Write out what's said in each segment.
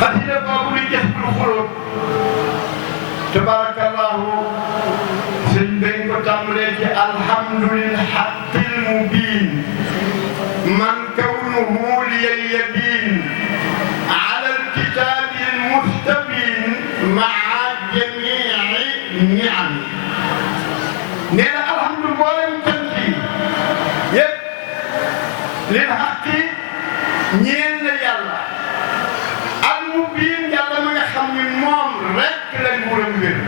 xasida boobu di Jazbul Xuluub tabarakallahu sëñ dañ ko tàmbalee ci alhamdulil haqqil mubiin man kawnuhu liyal yabiin ala alkitaabil mustabiin maa jamii niam nee na alhamdulillah boolem cant yi yëpp lil haqqi ñeel na yàlla al mubiin yàlla ma nga xam ni moom rek lañ war a wér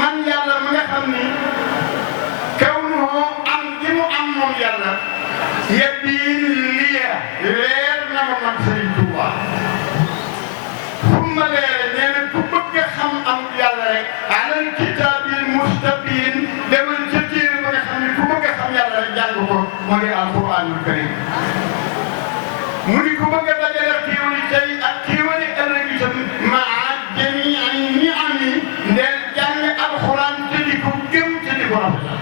man yàlla ma nga xam ni kaw nu am gi mu am moom yàlla yabiin liya leer na ma man Sëriñ Tuuba fu ma leere nee na ku bëgg a xam am yàlla rek alal kitaabil mustabiin demal ca téere ba nga xam ni ku bëgg a xam yàlla rek jàng ko moo di alquraanul kariim mu ni ku bëgg a dajale xéewali tey ak xéewali ëllëg itam maa jamii niami ndeel jàng alxuraan te di ko gëm te di ko rafetal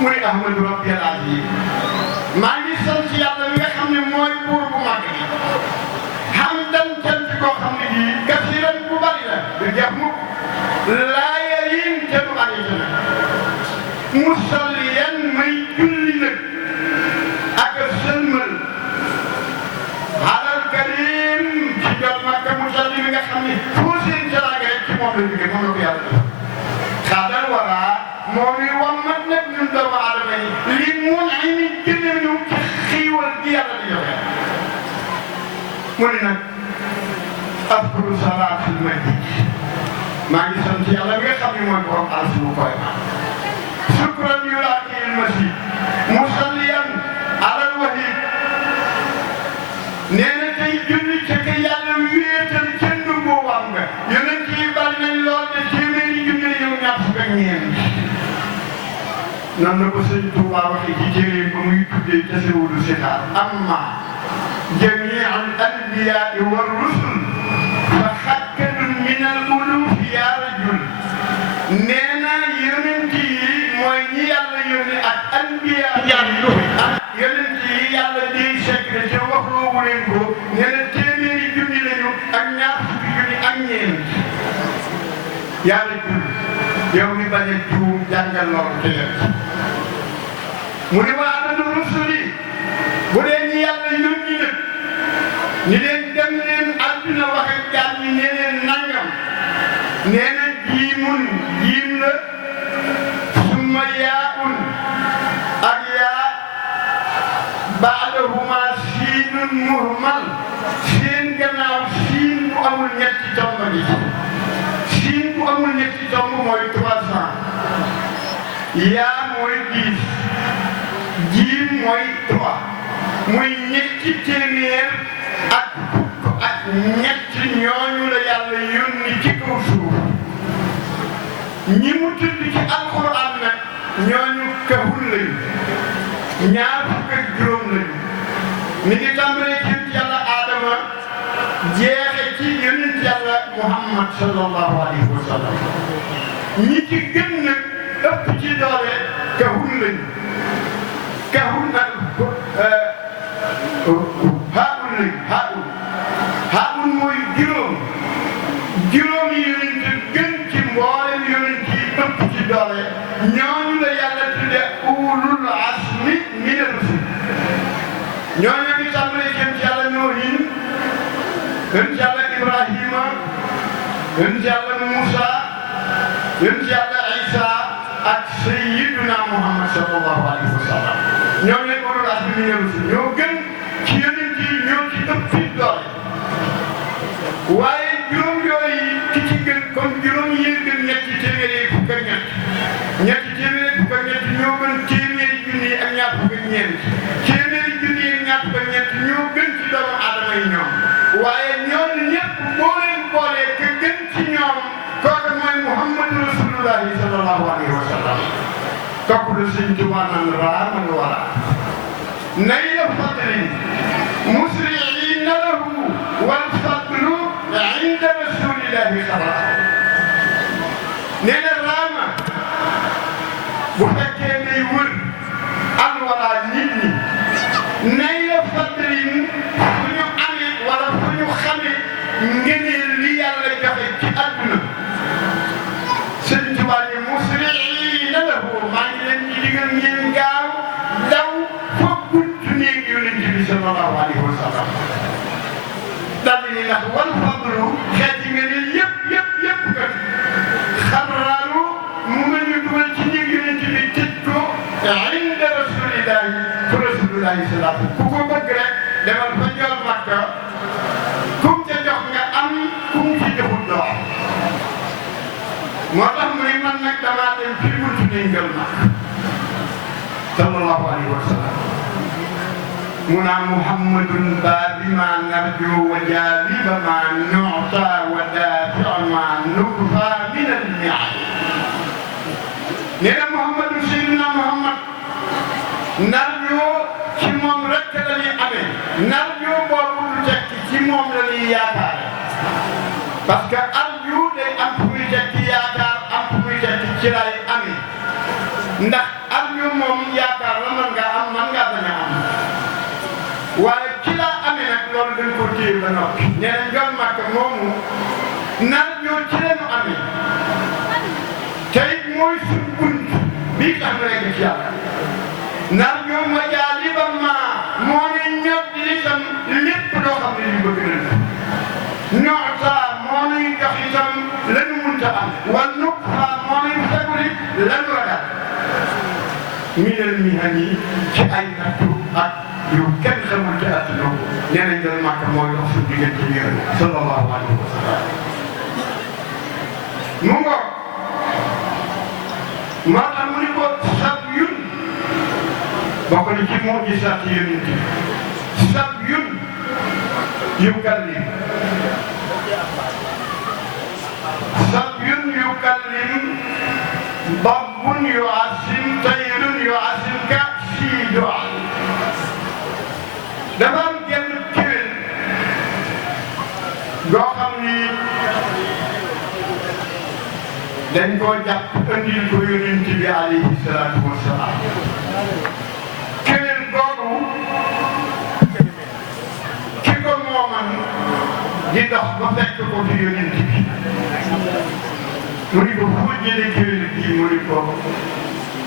mu ni ahmadu rabbil aziim maa ngi sant yàlla mi nga xam ne mooy buur bu mag bi hamdan cant koo xam ne bii kasiran bu bari la du jeex mukk laa yaliin te du arrêté nag musalliyan may julli nag ak sëlmal alal karim ci jot Makka musalli mi nga xam ni foo seen teraanga rek ci moom la jóge moom la ko yàlla def xaadal wala moom i wammat nag ñun doomu aadama yi li mun ay ni gën a ñëw ci xiiwal gi yàlla di joxe mu ni nag askuru salaatul majid maa ngi sant yàlla mi nga xam ni mooy borom arsi bu koy ma shukran yulaaqil masjid musalliyan alal wahid nee na tey julli ca ka yàlla wéetal ca ndungu waam nga yonent yi bari nañ lool te téeméeri junni la ñëw ñaar fukk ak ñeent nan la ko sëñ Tuuba waxee ci téere ba muy tuddee ca sewudu sitaar amma jamii al anbiyaa war rusul fa xakkadun min al uluf ya rajul nee na yonent yi mooy ñi yàlla yónni ak anbiyaa yonent yi yàlla di secret te waxloowu leen ko nee na téeméeri junni lañu ak ñaar fukki junni ak ñeent yàlla jul yow mi bañ a juum jàngal loolu ci leen mu ne ma adadu rusuli bu dee ñi yàlla yónni nag ñi leen dem leen àdduna wax ak jaam ñi nee leen nangam nee na jiimun jiim la summa yaaun ak yaa baadahuma siinun muhmal seen gannaaw siin bu amul ñetti tomb gi siin bu amul ñetti tomb mooy 300 yaa mooy 10 jiim mooy 3 muy ñetti téeméer ak fukk ak ñetti ñooñu la yàlla yónni ci kaw suuf ñi mu tudd ci alxuraan nag ñooñu kahul lañu ñaar fukk ak juróom lañu mi ngi tàmbalee ci yàlla Adama jeexe ci yonent yàlla Muhammad sallallahu alayhi wa sallam ñi ci gën nag ëpp ci doole kahul lañu kahul nag haul lañu haul mooy juróomi yonent gën ci mboolem yonent yi ëpp ci doole ñooñu la yàlla tudde ulul azmi mina rusul ñooñu ngi tàmbalee jëm ci yàlla Noohin jëm ci yàlla Ibrahima jëm ci yàlla Moussa jëm ci yàlla Isa ak Sayyiduna Muhammad sallallahu alayhi wa sallam ñooñu la ulul azmi mina rusul ñoo gën ci yonent yi ñoo ci ëpp ci doole waaye juróom yooyu ki ci gën comme juróom yi gën ñetti téeméeri fukk ak ñetti téeméeri fukk ak ñett ñoo gën téeméeri junni ak ñaar fukk ak ñeent téeméeri junni ak ñaar fukk ak ñeent ñoo gën ci doomu aadama yi ñoom waaye ñooñu ñëpp boo leen boolee ka gën ci ñoom kooku mooy Muhammadu Rasulullahi sallallahu alayhi wa sallam kooku la sëñ Tuubaa naan raaman wala nayla fadlin musri'ina lahu wal fadlu inda rasulillahi xabar nee na raama bu fekkee day wër alwala nit ñi nay la fadlin bu ñu amee wala yonent bi sallallahu alayhi wa sallam daal di ni ndax wal fadlu xeeti nga ne yëpp kat xaraalu mu nga ñu dugal ci ñi yonent bi tëj ko inda rasulillahi fu rasulillahi salaatu ku ko bëgg rek demal fa njool Makka kum ca jox nga am kum ci joxul doo moo tax mu ne man nag damaa dem fii buntu ne njool Makka sallallahu alayhi wa sallam mu naan Muhammadun baabi ma narju wa jaaliba ma nu'ta wa daafi'a ma nukfa min al-mi'ad nee na Muhammadu Seydina Muhammad narju ci moom rek la ñuy amee narju boobu du tekki ci moom la ñuy yaakaar parce que arju day am fu muy tekki yaakaar am fu muy tekki ci lay amee ndax arju moom yaakaar la mën ngaa am mën ngaa bañ a am waaye ci laa amee nag loolu dañ ko téye ba noppi nee na njool Makka moomu narju ci la ñu amee tey mooy suñ bunt bii tax na rek ci yàlla narju ma jaaliba ma moo ne ñëpp di itam lépp loo xam ne li bëgg nañ noota moo nuy jox itam la ñu mënta am wal nukfa moo nuy feguli la ñu ragal minal mihani ci ay nattu ak yu kenn xamul ci àdduna nee nañ Njool Makka mooy dox suñu diggante bi sallallahu alayhi wa sallam mu ngoog moo tax mu ni ko sab yun bokk na ci moo gi sax ci yonent bi sab yun yukallim sab yun yukallim dabbun yu'assim tayrun yu'assim ka siidu dafa am genn kéwél goo xam ni dañ koo jàpp andil ko yonent bi alayhi salaatu wa salaam kéwél googu ki ko mooman di dox ba fekk ko fi yonent bi mu ni ko foo jëlee kéwél gi mu ni ko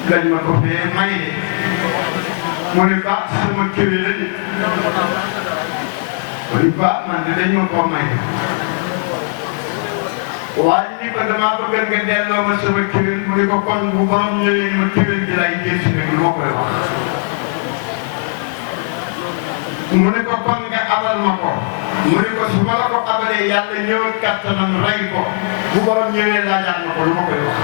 lañ ma ko fee may de mu ni ba sama kéwél la de mu ni ba man de dañ ma koo may waaye ni ko damaa bëgg nga delloo ma sama kéwél mu ni ko kon bu borom ñëwee ma kéwél gi lay jël si lu ma koy wax mu ni ko kon nga abal ma ko mu ni ko su ma la ko abalee yàlla ñëwal kattanam rey ko bu borom ñëwee laajaat ma ko lu ma koy wax